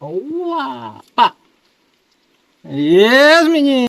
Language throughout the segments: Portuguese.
Boa! Pá! Isso, menino!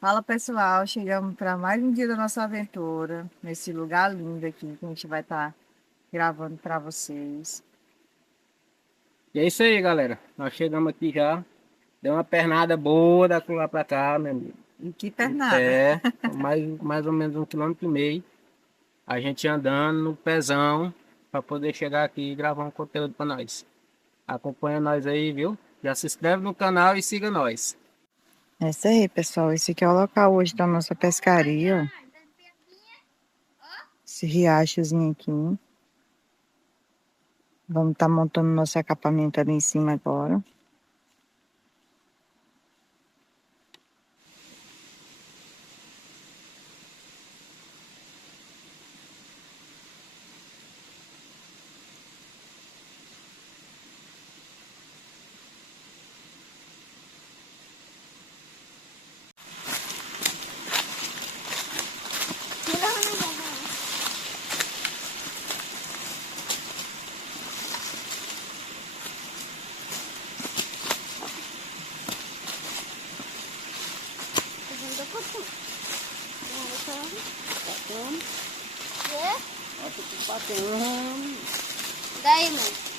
Fala pessoal, chegamos para mais um dia da nossa aventura, nesse lugar lindo aqui que a gente vai estar gravando para vocês. E é isso aí, galera. Nós chegamos aqui já. Deu uma pernada boa daqui lá pra cá, meu amigo. E que pernada! É, mais ou menos 1,5 km. A gente andando no pezão pra poder chegar aqui e gravar um conteúdo pra nós. Acompanha nós aí, viu? Já se inscreve no canal e siga nós. É isso aí, pessoal. Esse aqui é o local hoje da nossa pescaria, ó. Esse riachozinho aqui. Vamos estar montando nosso acampamento ali em cima agora. Daí, mãe.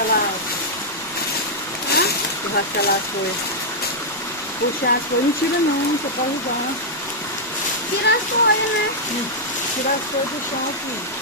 aquela. Rasgar as coisas. Puxar as coisas. Não tira não, você pode usar. Tira as folhas, né? Tira as coisas do chão aqui.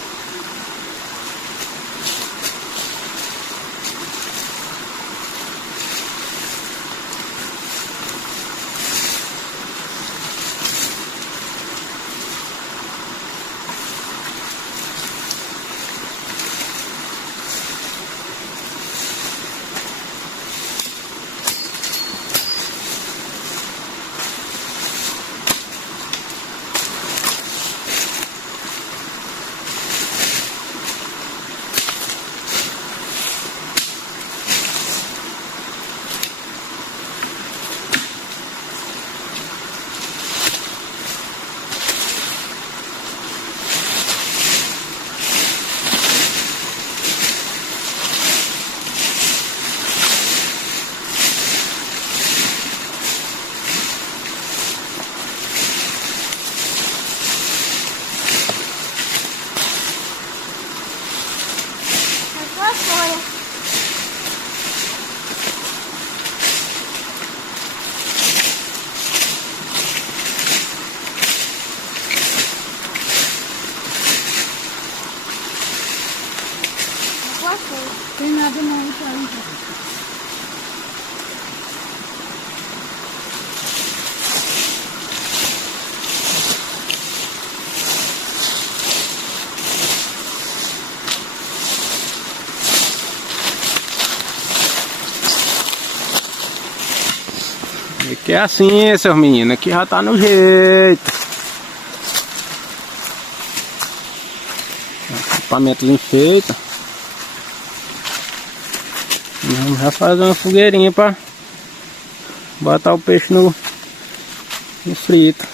Só folha. Só folha. Tem nada não, tá aí. Aqui é assim, seus meninos. Aqui já tá no jeito. Equipamento feito. Vamos já fazer uma fogueirinha pra botar o peixe no frito.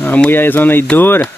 A mulherzona aí dura.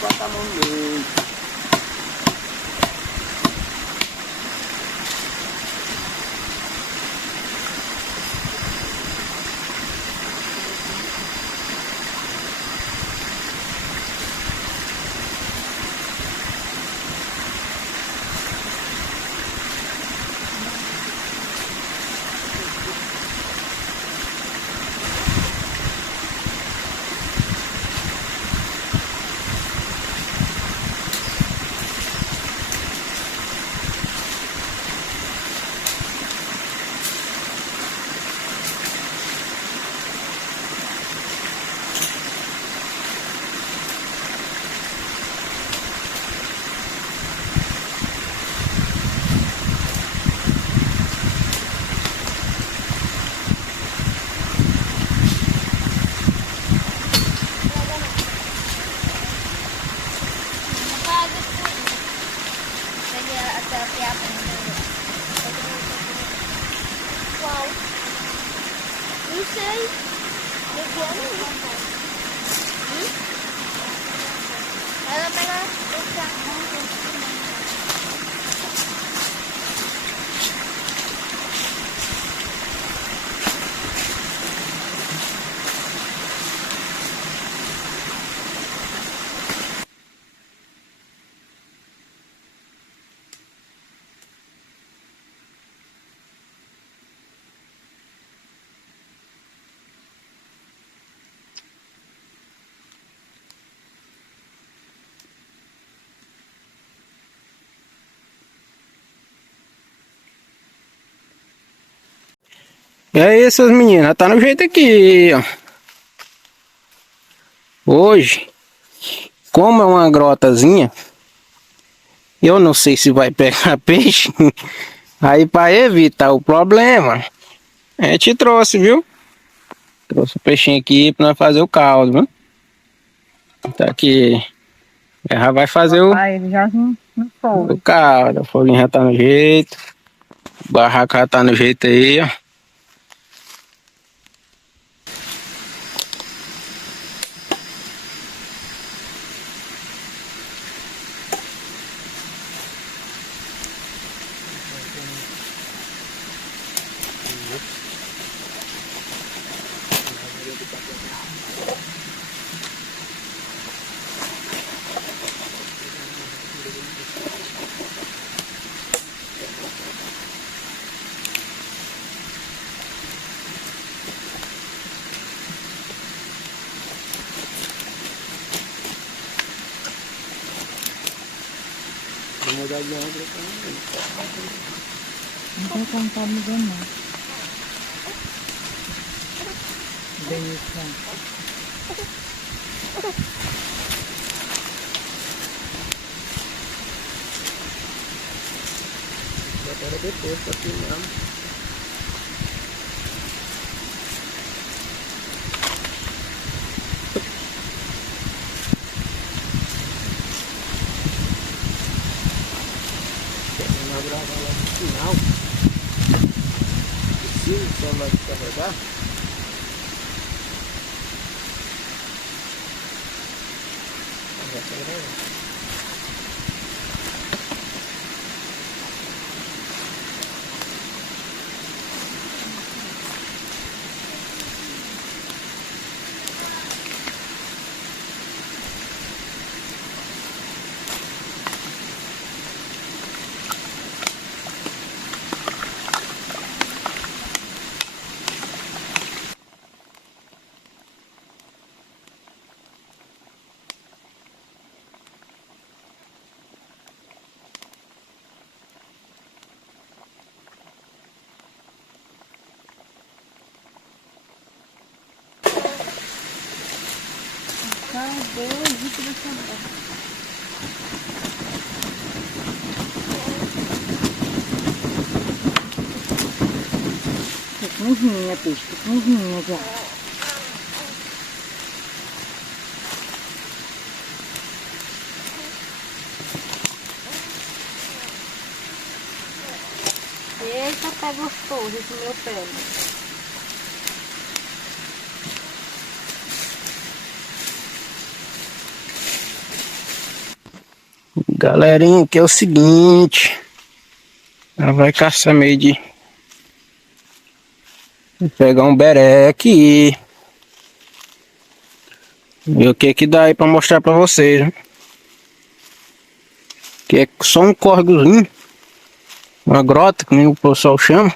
Botar a mão no meio. Ela pega E aí, seus meninos, tá no jeito aqui, ó. Hoje, como é uma grotazinha, eu não sei se vai pegar peixe. Aí, para evitar o problema, a gente trouxe, viu? Trouxe o peixinho aqui para nós fazer o caldo, viu? Tá aqui. Já vai fazer Papai, ele já não foi. o caldo. O foguinho já tá no jeito. O barraco já tá no jeito aí, ó. Não tem como tá mudando, não. Bem isso, Agora depois pra filmar. Vou gravar lá no final. Se o sol vai descarregar. Já tá gravando. Cadê o bicho dessa bola? Pequenininha, peixe, pequenininha já. Eita, tá gostoso esse meu pé. Galerinha, que é o seguinte. Ela vai caçar meio de pegar um beré aqui. E o que que dá aí pra mostrar pra vocês, né? Que é só um córregozinho. Uma grota, como o pessoal chama.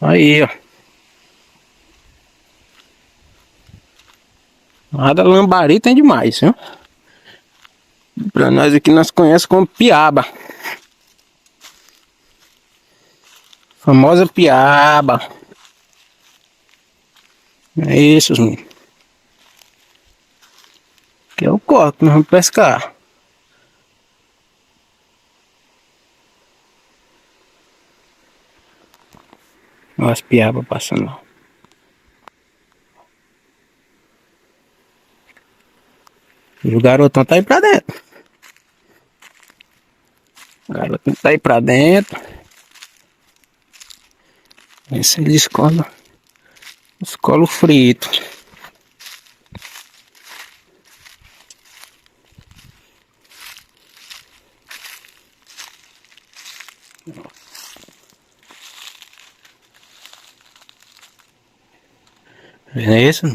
Aí, ó. Nada lambari tem demais, viu? Pra nós aqui nós conhecemos como piaba. Famosa piaba. É isso, meninos. Que é o corpo que nós vamos pescar. Olha as piabas passando lá. E o garotão tá aí pra dentro. O garotão tá aí pra dentro. Esse ele escola o frito. Vendo isso?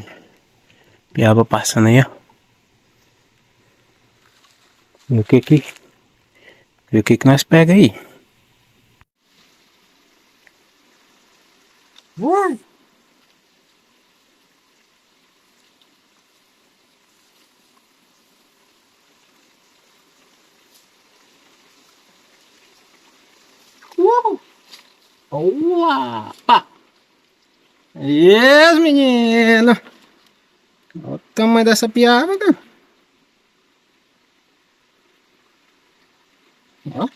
Piaba passando aí, ó. E o que nós pega aí? Olá! Pá! Yes, menino! Olha o tamanho dessa piaba, cara. Ó.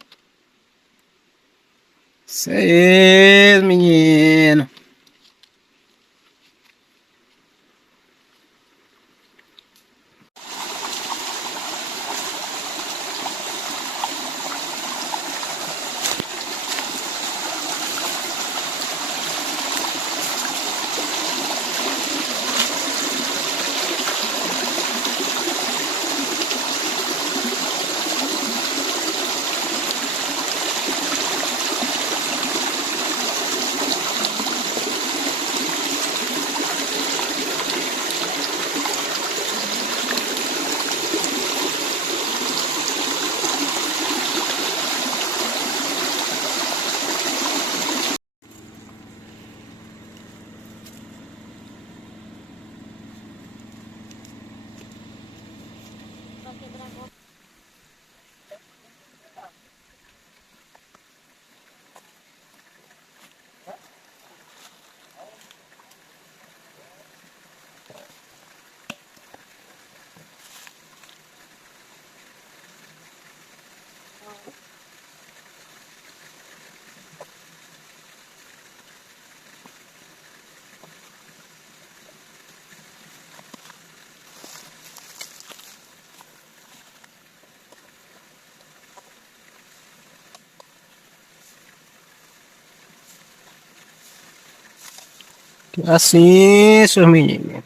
Isso aí, menino! Assim, seus meninos.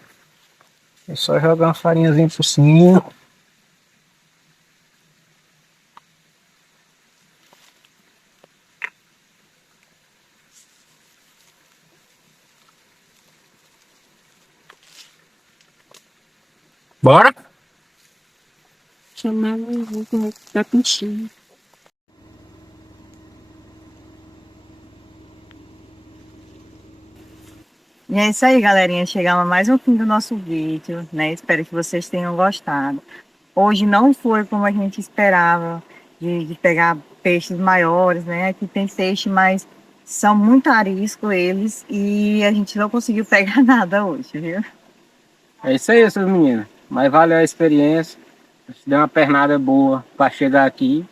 É só jogar uma farinhazinha por cima. Bora? Chamar o vulgo da pinchinha. E é isso aí, galerinha. Chegamos a mais um fim do nosso vídeo, né? Espero que vocês tenham gostado. Hoje não foi como a gente esperava, de pegar peixes maiores, né? Aqui tem peixe, mas são muito arisco eles e a gente não conseguiu pegar nada hoje, viu? É isso aí, seus meninos. Mas valeu a experiência. Deu uma pernada boa para chegar aqui.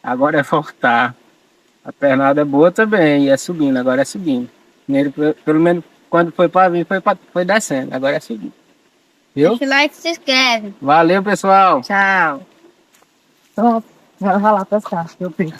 Agora é voltar. A pernada é boa também. E é subindo, agora é subindo. Primeiro, pelo menos quando foi para vir, foi descendo. Agora é subindo. Viu? Deixa o like e se inscreve. Valeu, pessoal. Tchau. Pronto, agora vai lá pescar, meu peixe.